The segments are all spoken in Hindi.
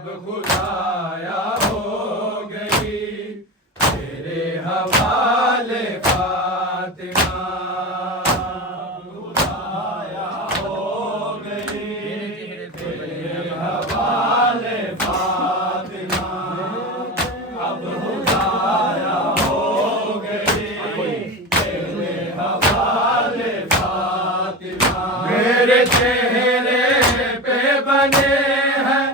अब खुदाया हो गई तेरे हवाले फातिमा। खुदाया हो गई तेरे हवाले फातिमा। अब खुदाया हो गई तेरे हवाले फातिमा। मेरे चेहरे पे बने हैं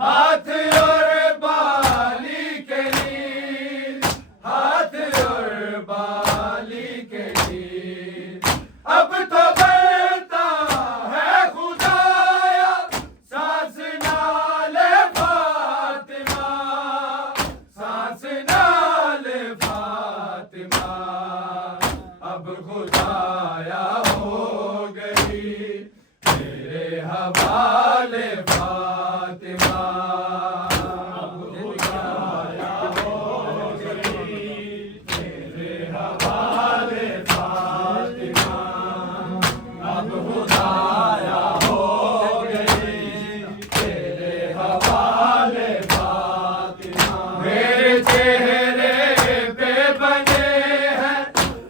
हाथ और बाली के नील, हाथ और बाली के नील। अब तो बढ़ता है खुदाया सांस नाले फातिमा, सांस नाले फातिमा। अब खुदाया हो गई तेरे हवाले फातिमा। अब खुदाया हो गई तेरे हवाले फातिमा। अब खुदाया हो गई तेरे हवाले फातिमा। मेरे चेहरे पे बने हैं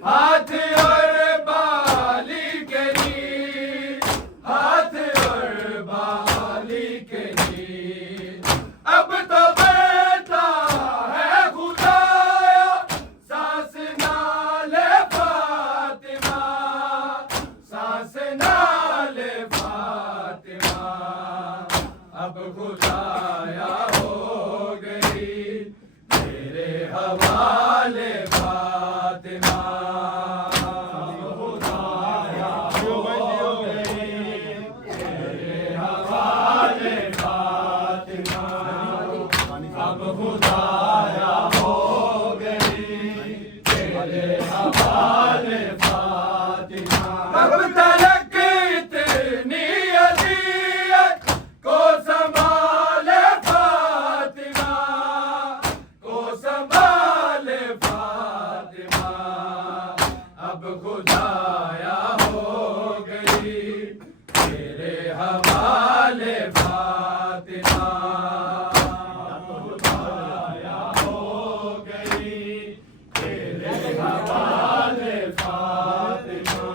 हाथ और बाली के नील, हाथ और बाली के नील। अब तो बढ़ता है खुदाया सांस नाले फातिमा, सांस नाले फातिमा। अब खुदाया हो गई तेरे हवाले फातिमा। अब खुदाया हो गई तेरे हवाले फातिमा। अब खुदाया हो गई तेरे हवाले फातिमा। अब तलक इतनी अज़ियत को संभाले फातिमा, को संभाले फातिमा। अब खुदाया हो गई तेरे हवाले फातिमा। अब खुदाया हो गई तेरे हवाले फातिमा।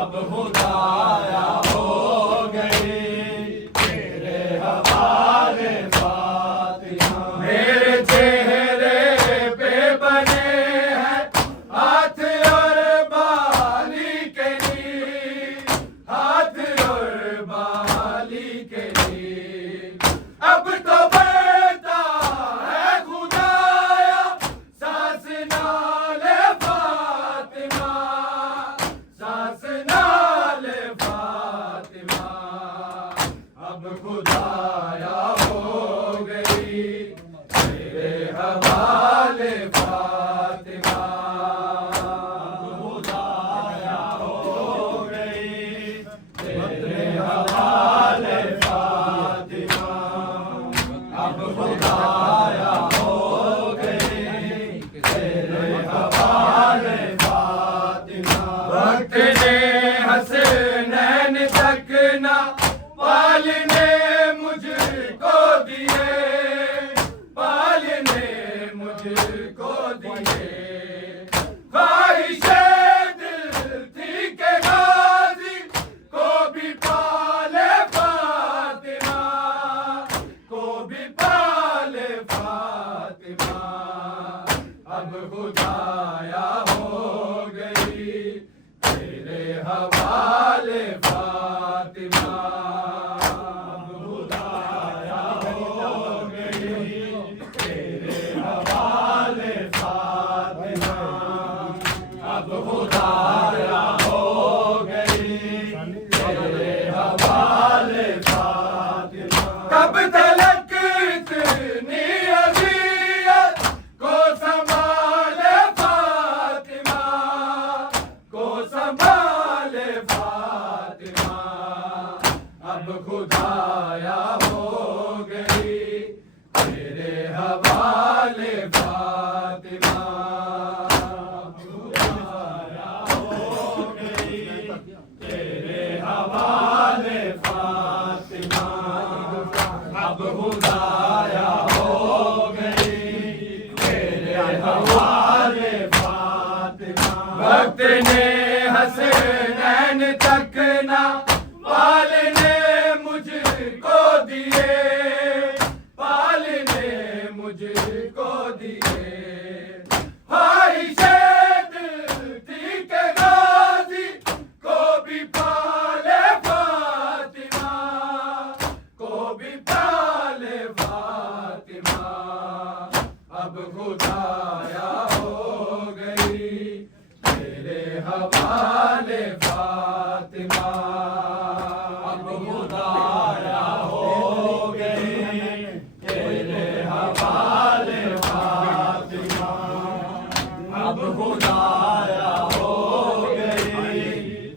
अब खुदाया हो गई तेरे हवाले फातिमा। मेरे चेहरे पे बने हैं हाथ और बाली के नील, हाथ और बाली के नील। अब तो बढ़ता है खुदाया सांस नाले फातिमा, सांस नाले फातिमा। अब खुदाया हो गई तेरे हवाले फातिमा। अब खुदाया हो गई तेरे हवाले फातिमा। अब खुदाया हो गई तेरे हवाले फातिमा। वक्त ने हसनैन तक ना पालने मुझ अब खुदाया हो गई तेरे हवाले फातिमा। वक्त ने हसनैन तक ना पालने मुझको दिए, पालने मुझको दिए। ख्वाहिशे दिल थी के गाजी को भी पाले फातिमा, को भी पाले फातिमा। अब खुदाया हो गई तेरे हवाले फातिमा। अब खुदाया हो गई तेरे हवाले फातिमा। अब खुदाया हो गई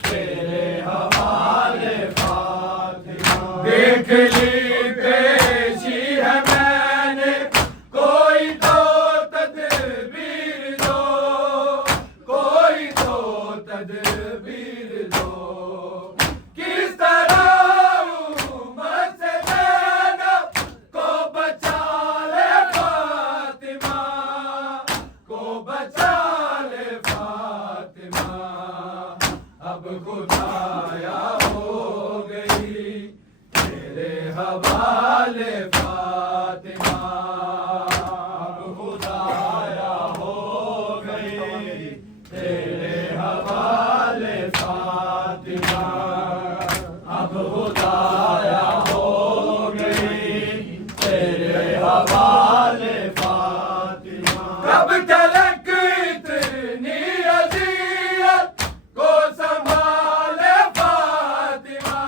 तेरे हवाले फातिमा। देख ली पेशी है मैंने कोई तो तदबीर दो, कोई तो तदबीर दो। किस तरह उम्मत से ज़ैनब को बचा ले फातिमा, को बचा ले फातिमा। अब खुदाया हो गई तेरे हवाले फातिमा। अब खुदाया हो गई तेरे हवाले फातिमा। अब खुदाया हो गई तेरे हवाले फातिमा। कब तलक इतनी अज़ियत को संभाले फातिमा,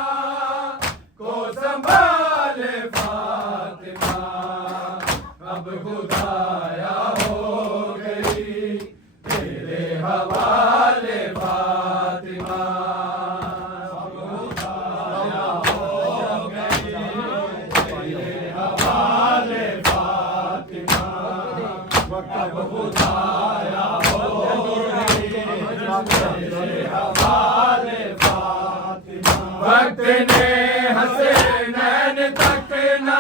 को संभाले फातिमा। अब खुदाया हो गई तेरे हवाले फातिमा। अब खुदाया हो गई तेरे हवाले फातिमा। अब खुदाया हो गई तेरे हवाले फातिमा। वक्त ने हसनैन तक ना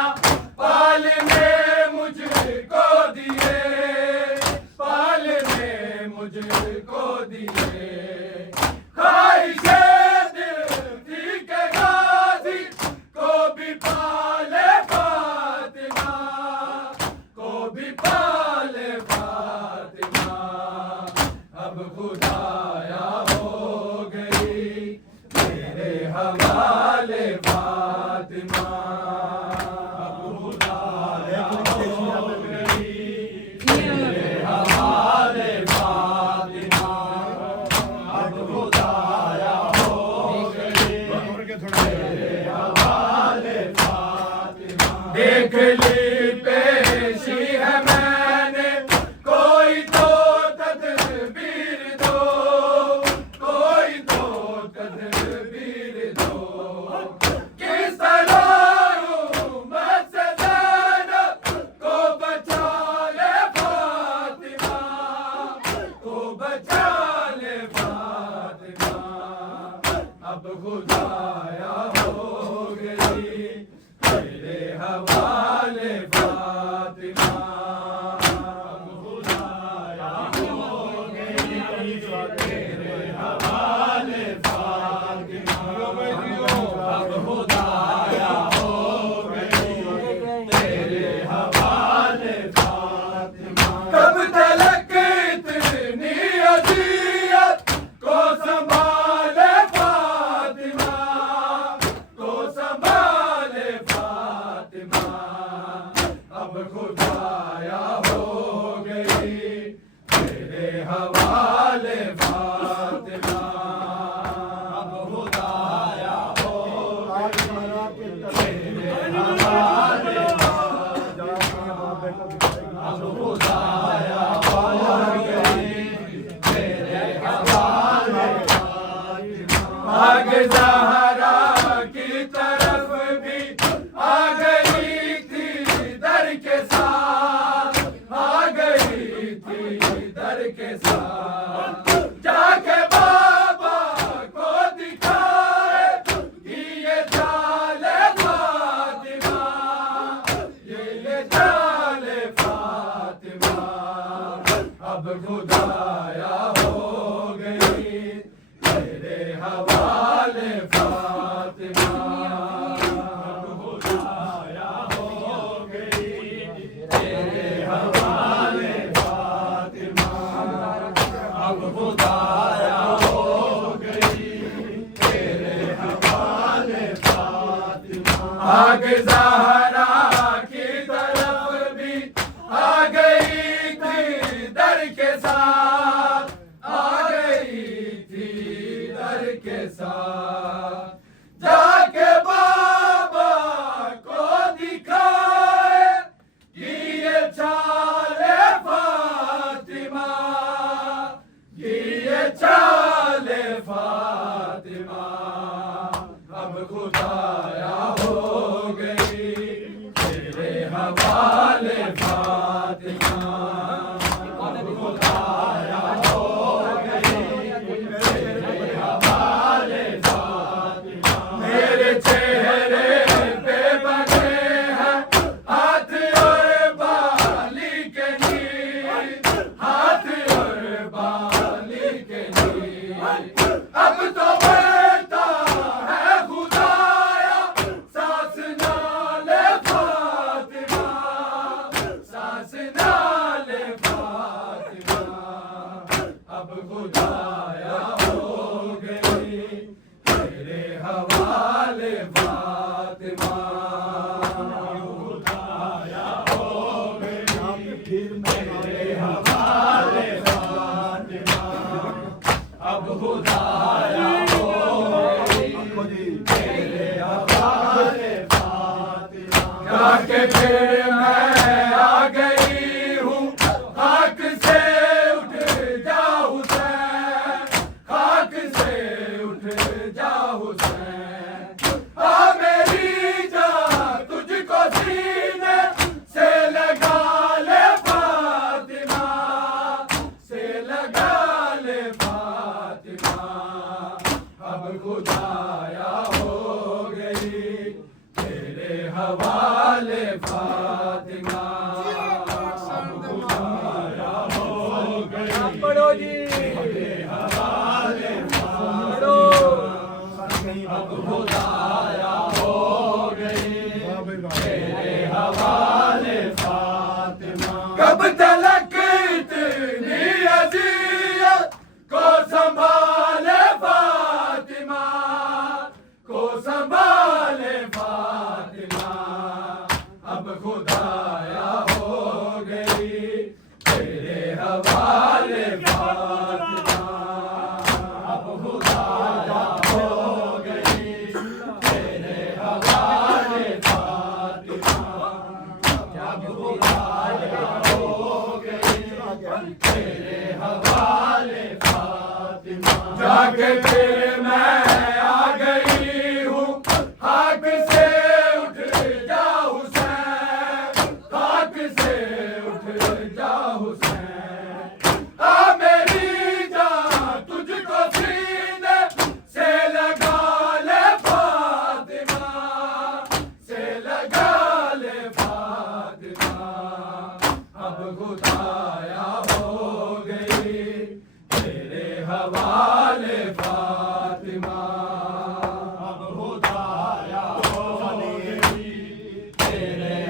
पालने मुझको दिए, पालने मुझको दिए। ख्वाहिशे दिल थी के गाजी को भी पाले फातिमा, को भी पाले फातिमा। अब खुदाया हो गई तेरे हवाले फातिमा। अब खुदाया हो गई तेरे हवाले फातिमा। अब खुदाया हो गई तेरे हवाले फातिमा। देख ली पेशी है मैंने कोई तो तदबीर दो, कोई तो तदबीर दो। किस तरह उम्मत से ज़ैनब को बचा ले फातिमा, को बचा ले फातिमा। अब खुदाया हो गई तेरे हवाले फातिमा। अब खुदाया हो गई तेरे हवाले फातिमा। अब खुदाया हो गई तेरे हवाले फातिमा। कब तलक इतनी अज़ियत को संभाले फातिमा, को संभाले फातिमा। अब खुदाया हो गई तेरे हवाले फातिमा। अब खुदाया हो गई तेरे हवाले फातिमा। अब खुदाया हो गई तेरे हवाले फातिमा। आग ज़हरा की तरफ भी आ गई थी दर के साथ, आ गई थी दर के साथ। जाके बाबा को दिखाए कि ये जाले फातिमा, हवाले फातिमा, अब खुदाया हो गई तेरे हवाले फातिमा, अब खुदाया हो गई तेरे हवाले फातिमा, अब खुदाया हो गई तेरे हवाले फातिमा। आगे ज़हरा की तरफ भी आ गई थी दर के साथ, आ गई थी दर के साथ, जाके बाबा को दिखाए कि ये चाले फातिमा, कि ये चाले फातिमा, अब खुदाया हो गई तेरे हवाले फातिमा, अब खुदाया हो गई तेरे हवाले फातिमा। मेरे चेहरे पे बने हैं हाथ और बाली के नील, हाथ और बाली के नील, अब तो बढ़ता है खुदाया सांस नाले फातिमा, सांस नाले फातिमा, अब खुदाया हो गई तेरे हवाले फातिमा, खुदाया हो गई तेरे हवाले फातिमा, अब खुदाया हो गई तेरे हवाले फातिमा। जाके फिर मैं आ गई हूँ खाक से उठ जा हुसैन, खाक से उठ जा हुसैन, आ मेरी जान तुझको सीने से लगा ले फातिमा, से लगा ले फातिमा, अब खुदाया हो गई तेरे हवाले फातिमा, अब खुदाया हो गई तेरे हवाले फातिमा, अब खुदाया हो गई तेरे हवाले फातिमा। कब तलक इतनी अज़ियत को संभाले फातिमा, को संभाले फातिमा, अब खुदाया हो गई तेरे हवाले फातिमा, अब खुदाया हो गई तेरे हवाले फातिमा, अब खुदाया हो गई तेरे हवाले फातिमा। जाके फिर मैं आ गई हूँ खाक से उठ जा हुसैन, खाक से उठ जा हुसैन, आ मेरी जान तुझको सीने से लगा ले फातिमा, से लगा ले फातिमा, अब खुदाया हो गई तेरे हवाले फातिमा, अब खुदाया हो गई तेरे